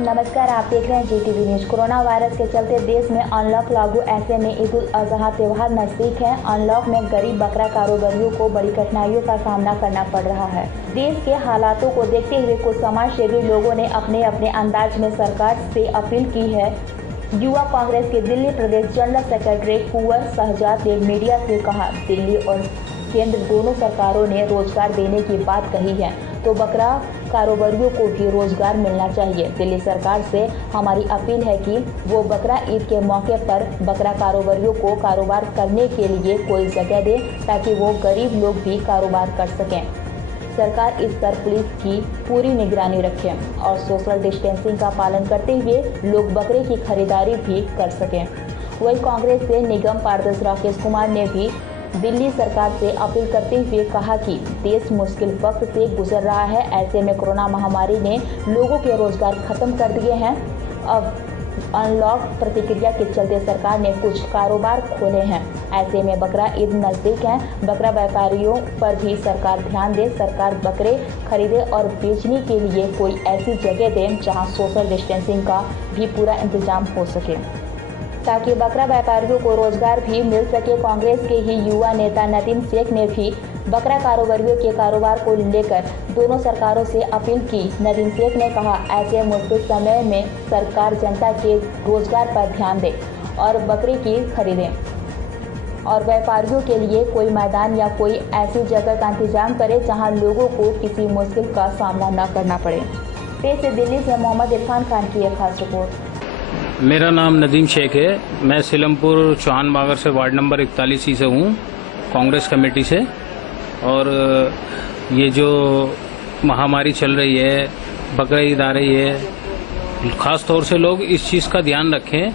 नमस्कार, आप देख रहे हैं जीटीवी न्यूज। कोरोना वायरस के चलते देश में अनलॉक लागू, ऐसे में ईद उल अजहा त्योहार नजदीक है। अनलॉक में गरीब बकरा कारोबारियों को बड़ी कठिनाइयों का सामना करना पड़ रहा है। देश के हालातों को देखते हुए कुछ समाज सेवी लोगों ने अपने अपने अंदाज में सरकार से अपील की है। युवा कांग्रेस के दिल्ली प्रदेश जनरल सेक्रेटरी कुंवर शहजाद ने मीडिया से कहा, दिल्ली और केंद्र दोनों सरकारों ने रोजगार देने की बात कही है, तो बकरा कारोबारियों को भी रोजगार मिलना चाहिए। दिल्ली सरकार से हमारी अपील है कि वो बकरा ईद के मौके पर बकरा कारोबारियों को कारोबार करने के लिए कोई जगह दे, ताकि वो गरीब लोग भी कारोबार कर सकें। सरकार इस पर पुलिस की पूरी निगरानी रखे और सोशल डिस्टेंसिंग का पालन करते हुए लोग बकरे की खरीदारी भी कर सकें। वहीं कांग्रेस से निगम पार्षद राकेश कुमार ने भी दिल्ली सरकार से अपील करते हुए कहा कि देश मुश्किल वक्त से गुजर रहा है। ऐसे में कोरोना महामारी ने लोगों के रोजगार खत्म कर दिए हैं। अब अनलॉक प्रतिक्रिया के चलते सरकार ने कुछ कारोबार खोले हैं। ऐसे में बकरा ईद नजदीक है, बकरा व्यापारियों पर भी सरकार ध्यान दे। सरकार बकरे खरीदे और बेचने के लिए कोई ऐसी जगह दे जहां सोशल डिस्टेंसिंग का भी पूरा इंतजाम हो सके, ताकि बकरा व्यापारियों को रोजगार भी मिल सके। कांग्रेस के ही युवा नेता नदीम शेख ने भी बकरा कारोबारियों के कारोबार को लेकर दोनों सरकारों से अपील की। नदीम शेख ने कहा, ऐसे मुश्किल समय में सरकार जनता के रोजगार पर ध्यान दे और बकरे की खरीदें और व्यापारियों के लिए कोई मैदान या कोई ऐसी जगह का इंतजाम करे जहां लोगों को किसी मुश्किल का सामना न करना पड़े। पेश है दिल्ली से मोहम्मद इरफान खान की एक खास रिपोर्ट। मेरा नाम नदीम शेख है। मैं सिलमपुर चौहान बागर से वार्ड नंबर 41 से हूँ, कांग्रेस कमेटी से। और ये जो महामारी चल रही है, बकरा ईद आ रही है, ख़ास तौर से लोग इस चीज़ का ध्यान रखें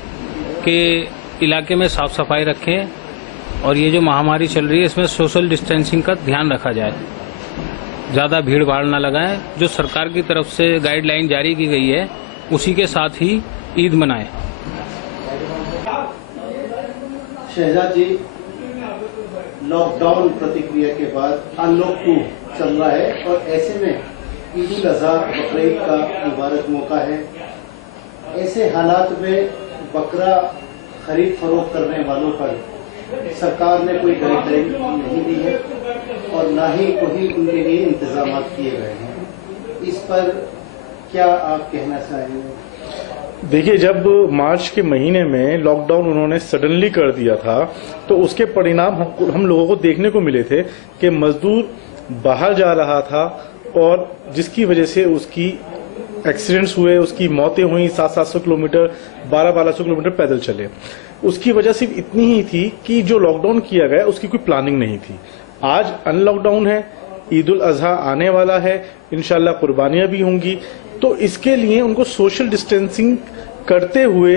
कि इलाके में साफ सफाई रखें और ये जो महामारी चल रही है इसमें सोशल डिस्टेंसिंग का ध्यान रखा जाए, ज़्यादा भीड़ भाड़ ना लगाएं। जो सरकार की तरफ से गाइडलाइन जारी की गई है उसी के साथ ही ईद मनाएं। शहजाद जी, लॉकडाउन प्रतिक्रिया के बाद अनलॉक 2 चल रहा है और ऐसे में ईद उल अजहा बकरीद का मुबारक मौका है। ऐसे हालात में बकरा खरीद फरोख्त करने वालों पर सरकार ने कोई गाइडलाइन नहीं दी है और न ही कोई उनके लिए इंतजाम किए गए हैं। इस पर क्या आप कहना चाहेंगे? देखिए, जब मार्च के महीने में लॉकडाउन उन्होंने सडनली कर दिया था तो उसके परिणाम हम लोगों को देखने को मिले थे कि मजदूर बाहर जा रहा था और जिसकी वजह से उसकी एक्सीडेंट्स हुए, उसकी मौतें हुई। 700-700 किलोमीटर, 1200-1200 किलोमीटर पैदल चले। उसकी वजह सिर्फ इतनी ही थी कि जो लॉकडाउन किया गया उसकी कोई प्लानिंग नहीं थी। आज अनलॉकडाउन है, ईद उल अजहा आने वाला है, इंशाल्लाह कुर्बानियां भी होंगी, तो इसके लिए उनको सोशल डिस्टेंसिंग करते हुए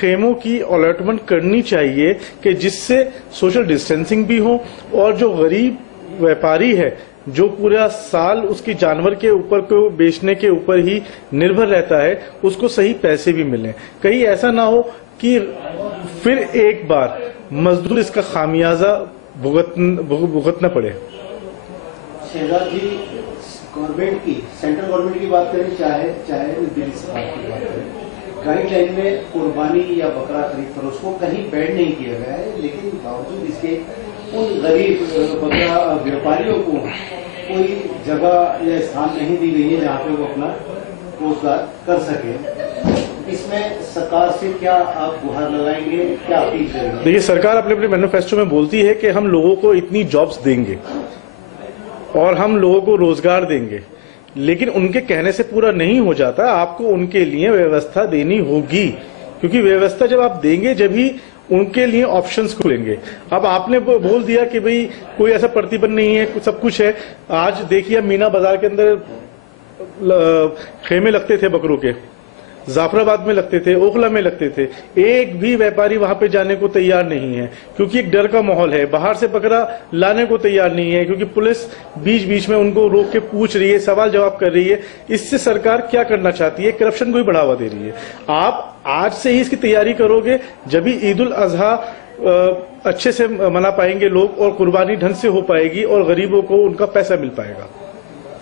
खेमों की अलॉटमेंट करनी चाहिए कि जिससे सोशल डिस्टेंसिंग भी हो और जो गरीब व्यापारी है जो पूरा साल उसकी जानवर के ऊपर को बेचने के ऊपर ही निर्भर रहता है, उसको सही पैसे भी मिलें। कहीं ऐसा ना हो कि फिर एक बार मजदूर इसका खामियाजा भुगतना पड़े। शहजाद जी, गवर्नमेंट की, सेंट्रल गवर्नमेंट की बात करें चाहे दिल्ली सरकार की बात करें, गाइडलाइन में कुर्बानी या बकरा खरीद फरोख्त को कहीं बैन नहीं किया गया है, लेकिन बावजूद इसके उन गरीब बकरा व्यापारियों को कोई जगह या स्थान नहीं दी गई है जहाँ पे वो अपना रोजगार कर सके। इसमें सरकार से क्या आप गुहार लगाएंगे, क्या अपील करेंगे? देखिए, सरकार अपने अपने मैनिफेस्टो में बोलती है कि हम लोगों को इतनी जॉब्स देंगे और हम लोगों को रोजगार देंगे, लेकिन उनके कहने से पूरा नहीं हो जाता। आपको उनके लिए व्यवस्था देनी होगी, क्योंकि व्यवस्था जब आप देंगे जब ही उनके लिए ऑप्शंस खुलेंगे। अब आपने बोल दिया कि भाई कोई ऐसा प्रतिबंध नहीं है, सब कुछ है। आज देखिए, मीना बाजार के अंदर खेमे लगते थे बकरों के, जाफराबाद में लगते थे, ओखला में लगते थे। एक भी व्यापारी वहां पे जाने को तैयार नहीं है, क्योंकि एक डर का माहौल है। बाहर से बकरा लाने को तैयार नहीं है, क्योंकि पुलिस बीच बीच में उनको रोक के पूछ रही है, सवाल जवाब कर रही है। इससे सरकार क्या करना चाहती है? करप्शन को ही बढ़ावा दे रही है। आप आज से ही इसकी तैयारी करोगे, जब भी ईद उल अजहा अच्छे से मना पाएंगे लोग और कुर्बानी ढंग से हो पाएगी और गरीबों को उनका पैसा मिल पाएगा।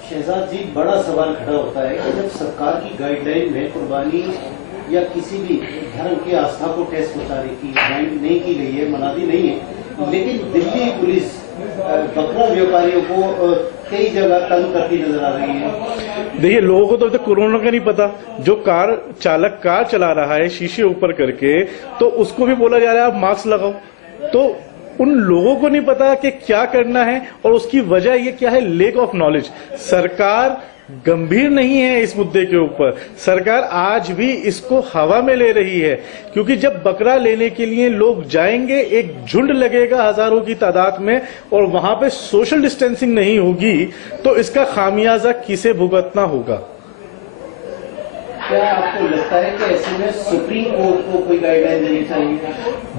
शहजाद जी, बड़ा सवाल खड़ा होता है कि जब सरकार की गाइडलाइन में कुर्बानी या किसी भी धर्म की आस्था को ठेस पहुंचाने की गाइड नहीं की गई है, मनादी नहीं है, लेकिन दिल्ली पुलिस बकरा व्यापारियों को कई जगह तंग करती नजर आ रही है। देखिए, लोगों को तो अभी तक कोरोना का नहीं पता। जो कार चालक कार चला रहा है शीशे ऊपर करके, तो उसको भी बोला जा रहा है आप मास्क लगाओ। तो उन लोगों को नहीं पता कि क्या करना है, और उसकी वजह ये क्या है, लेक ऑफ नॉलेज। सरकार गंभीर नहीं है इस मुद्दे के ऊपर। सरकार आज भी इसको हवा में ले रही है, क्योंकि जब बकरा लेने के लिए लोग जाएंगे, एक झुंड लगेगा हजारों की तादाद में, और वहां पे सोशल डिस्टेंसिंग नहीं होगी, तो इसका खामियाजा किसे भुगतना होगा। क्या आपको लगता है कि ऐसे में सुप्रीम कोर्ट को कोई गाइडलाइन देनी चाहिए?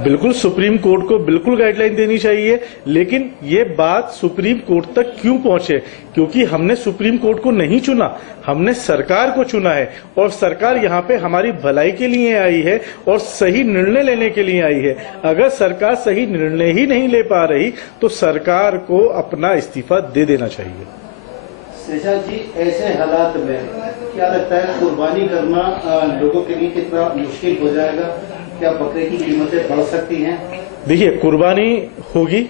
बिल्कुल, सुप्रीम कोर्ट को बिल्कुल गाइडलाइन देनी चाहिए, लेकिन ये बात सुप्रीम कोर्ट तक क्यों पहुंचे? क्योंकि हमने सुप्रीम कोर्ट को नहीं चुना, हमने सरकार को चुना है, और सरकार यहाँ पे हमारी भलाई के लिए आई है और सही निर्णय लेने के लिए आई है। अगर सरकार सही निर्णय ही नहीं ले पा रही, तो सरकार को अपना इस्तीफा दे देना चाहिए। शहजाद जी, ऐसे हालात में क्या लगता है, कुर्बानी करना लोगों के लिए कितना मुश्किल हो जाएगा? क्या बकरे की कीमतें बढ़ सकती हैं? देखिए, कुर्बानी होगी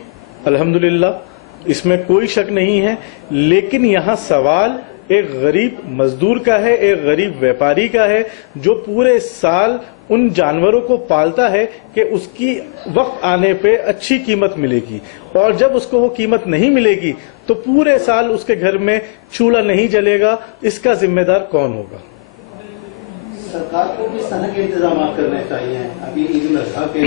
अल्हम्दुलिल्लाह, इसमें कोई शक नहीं है, लेकिन यहाँ सवाल एक गरीब मजदूर का है, एक गरीब व्यापारी का है, जो पूरे साल उन जानवरों को पालता है कि उसकी वक्त आने पे अच्छी कीमत मिलेगी, और जब उसको वो कीमत नहीं मिलेगी तो पूरे साल उसके घर में चूल्हा नहीं जलेगा। इसका जिम्मेदार कौन होगा? सरकार को किस तरह के इंतजाम करने चाहिए अभी ईद उल अजहा के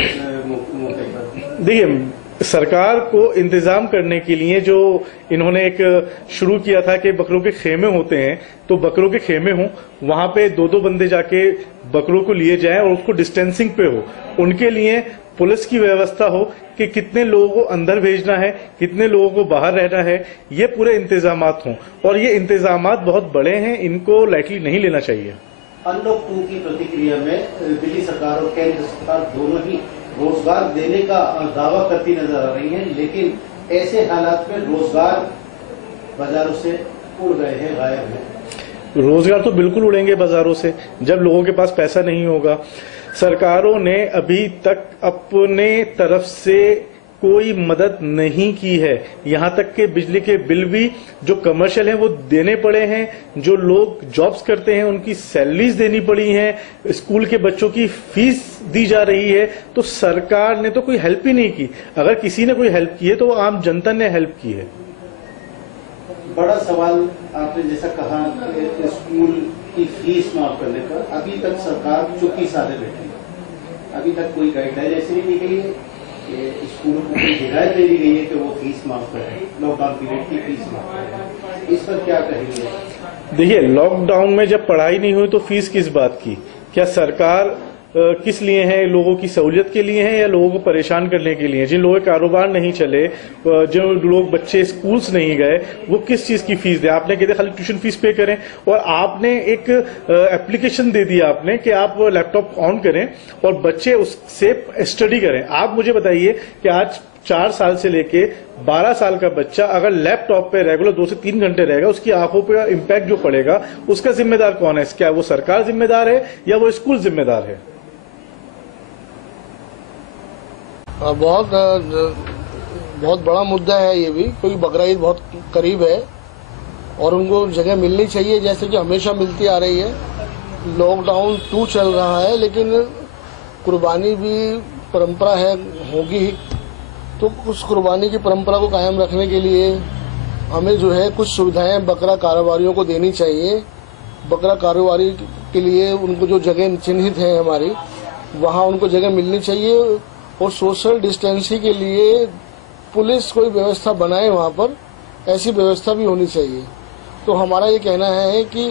मौके पर? देखिए, सरकार को इंतजाम करने के लिए जो इन्होंने एक शुरू किया था कि बकरों के खेमे होते हैं, तो बकरों के खेमे हों, वहां पे दो दो बंदे जाके बकरों को लिए जाएं और उसको डिस्टेंसिंग पे हो। उनके लिए पुलिस की व्यवस्था हो कि कितने लोगों को अंदर भेजना है, कितने लोगों को बाहर रहना है, ये पूरे इंतजामात हों। और ये इंतजामात बहुत बड़े हैं, इनको लाइटली नहीं लेना चाहिए। अनलॉक 2 की प्रतिक्रिया में दिल्ली सरकार और केंद्र सरकार दोनों ही रोजगार देने का दावा करती नजर आ रही है, लेकिन ऐसे हालात में रोजगार बाजारों से उड़ गए हैं, गायब है। रोजगार तो बिल्कुल उड़ेंगे बाजारों से, जब लोगों के पास पैसा नहीं होगा। सरकारों ने अभी तक अपने तरफ से कोई मदद नहीं की है, यहाँ तक कि बिजली के बिल भी जो कमर्शियल हैं वो देने पड़े हैं, जो लोग जॉब्स करते हैं उनकी सैलरीज देनी पड़ी हैं, स्कूल के बच्चों की फीस दी जा रही है। तो सरकार ने तो कोई हेल्प ही नहीं की। अगर किसी ने कोई हेल्प की है तो वो आम जनता ने हेल्प की है। बड़ा सवाल आपने जैसा कहा कि स्कूल की फीस माफ करने पर अभी तक सरकार चुप्पी साधे बैठी है। अभी तक कोई गाइडलाइन ऐसी नहीं दी गई है कि स्कूलों को कोई हिदायत दे दी गई है कि वो फीस माफ करें, लॉकडाउन पीरियड की फीस माफ करें। इस पर क्या कहेंगे? देखिए, लॉकडाउन में जब पढ़ाई नहीं हुई तो फीस किस बात की? क्या सरकार किस लिए है? लोगों की सहूलियत के लिए है या लोगों को परेशान करने के लिए? जिन लोगों के कारोबार नहीं चले, जो लोग बच्चे स्कूल्स नहीं गए, वो किस चीज की फीस दे? आपने कहते खाली ट्यूशन फीस पे करें, और आपने एक एप्लीकेशन दे दिया आपने कि आप लैपटॉप ऑन करें और बच्चे उससे स्टडी करें। आप मुझे बताइए कि आज 4 साल से लेके 12 साल का बच्चा अगर लैपटॉप पे रेगुलर 2 से 3 घंटे रहेगा, उसकी आंखों पे इम्पैक्ट जो पड़ेगा, उसका जिम्मेदार कौन है? क्या वो सरकार जिम्मेदार है या वो स्कूल जिम्मेदार है? बहुत बड़ा मुद्दा है ये भी, क्योंकि बकरा ईद बहुत करीब है और उनको जगह मिलनी चाहिए, जैसे कि हमेशा मिलती आ रही है। लॉकडाउन 2 चल रहा है, लेकिन कुर्बानी भी परंपरा है, होगी। तो उस कुर्बानी की परंपरा को कायम रखने के लिए हमें जो है कुछ सुविधाएं बकरा कारोबारियों को देनी चाहिए। बकरा कारोबारी के लिए उनको जो जगह चिन्हित है हमारी, वहाँ उनको जगह मिलनी चाहिए, और सोशल डिस्टेंसिंग के लिए पुलिस कोई व्यवस्था बनाए, वहाँ पर ऐसी व्यवस्था भी होनी चाहिए। तो हमारा ये कहना है कि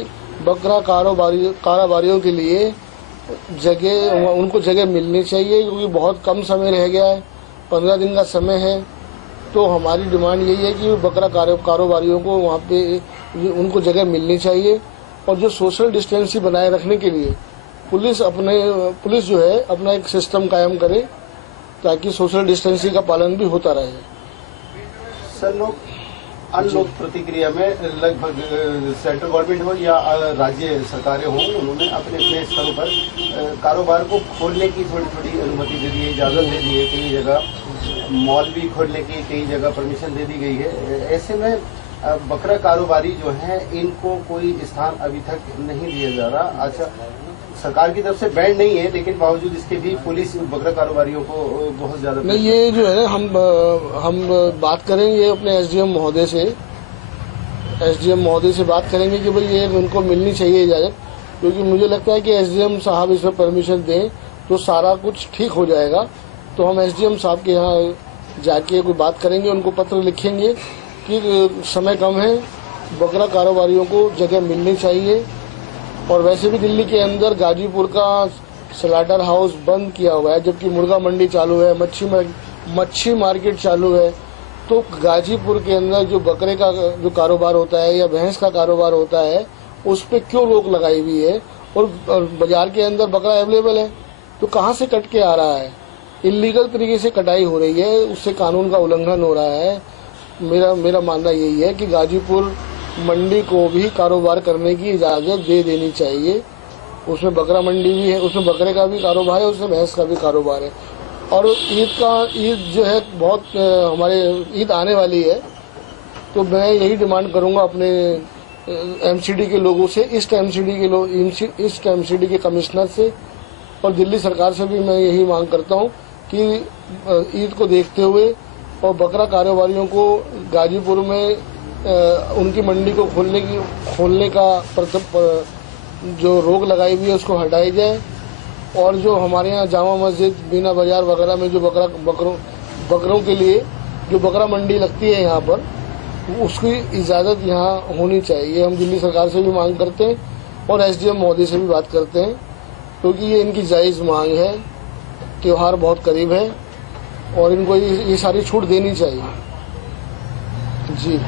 बकरा कारोबारियों के लिए जगह, उनको जगह मिलनी चाहिए, क्योंकि बहुत कम समय रह गया है, 15 दिन का समय है। तो हमारी डिमांड यही है कि बकरा कारोबारियों को वहाँ पे उनको जगह मिलनी चाहिए, और जो सोशल डिस्टेंसिंग बनाए रखने के लिए पुलिस जो है अपना एक सिस्टम कायम करे, ताकि सोशल डिस्टेंसिंग का पालन भी होता रहे। सर, लोग अनलॉक प्रतिक्रिया में लगभग सेंट्रल गवर्नमेंट हो या राज्य सरकारें हों, उन्होंने अपने अपने स्तरों पर कारोबार को खोलने की थोड़ी थोड़ी अनुमति दे दी है, इजाजत दे दी है। कई जगह मॉल भी खोलने की कई जगह परमिशन दे दी गई है। ऐसे में बकरा कारोबारी जो है इनको कोई स्थान अभी तक नहीं दिया जा रहा। अच्छा, सरकार की तरफ से बैन नहीं है, लेकिन बावजूद इसके भी पुलिस बकरा कारोबारियों को बहुत ज्यादा नहीं, ये जो है ना, हम बात करेंगे अपने एसडीएम महोदय से बात करेंगे कि भाई ये उनको मिलनी चाहिए इजाजत, क्योंकि मुझे लगता है कि एसडीएम साहब इसमें परमिशन दें तो सारा कुछ ठीक हो जाएगा। तो हम एसडीएम साहब के यहाँ जाके कोई बात करेंगे, उनको पत्र लिखेंगे कि समय कम है, बकरा कारोबारियों को जगह मिलनी चाहिए। और वैसे भी दिल्ली के अंदर गाजीपुर का स्लाटर हाउस बंद किया हुआ है, जबकि मुर्गा मंडी चालू है, मच्छी मार्केट चालू है। तो गाजीपुर के अंदर जो बकरे का जो कारोबार होता है या भैंस का कारोबार होता है, उस पर क्यों रोक लगाई हुई है? और बाजार के अंदर बकरा अवेलेबल है, तो कहाँ से कट के आ रहा है? इलीगल तरीके से कटाई हो रही है, उससे कानून का उल्लंघन हो रहा है। मेरा मानना यही है कि गाजीपुर मंडी को भी कारोबार करने की इजाजत दे देनी चाहिए। उसमें बकरा मंडी भी है, उसमें बकरे का भी कारोबार है, उसमें भैंस का भी कारोबार है। और ईद जो है बहुत हमारे ईद आने वाली है, तो मैं यही डिमांड करूंगा अपने एमसीडी के लोगों से, ईस्ट एमसीडी के कमिश्नर से और दिल्ली सरकार से भी मैं यही मांग करता हूं कि ईद को देखते हुए और बकरा कारोबारियों को गाजीपुर में उनकी मंडी को खोलने का जो रोक लगाई हुई है उसको हटाई जाए। और जो हमारे यहाँ जामा मस्जिद, बीना बाजार वगैरह में जो बकरों के लिए जो बकरा मंडी लगती है यहाँ पर, उसकी इजाज़त यहाँ होनी चाहिए। हम दिल्ली सरकार से भी मांग करते हैं और एसडीएम महोदय से भी बात करते हैं, क्योंकि ये इनकी जायज़ मांग है। त्योहार बहुत करीब है और इनको ये सारी छूट देनी चाहिए। जी।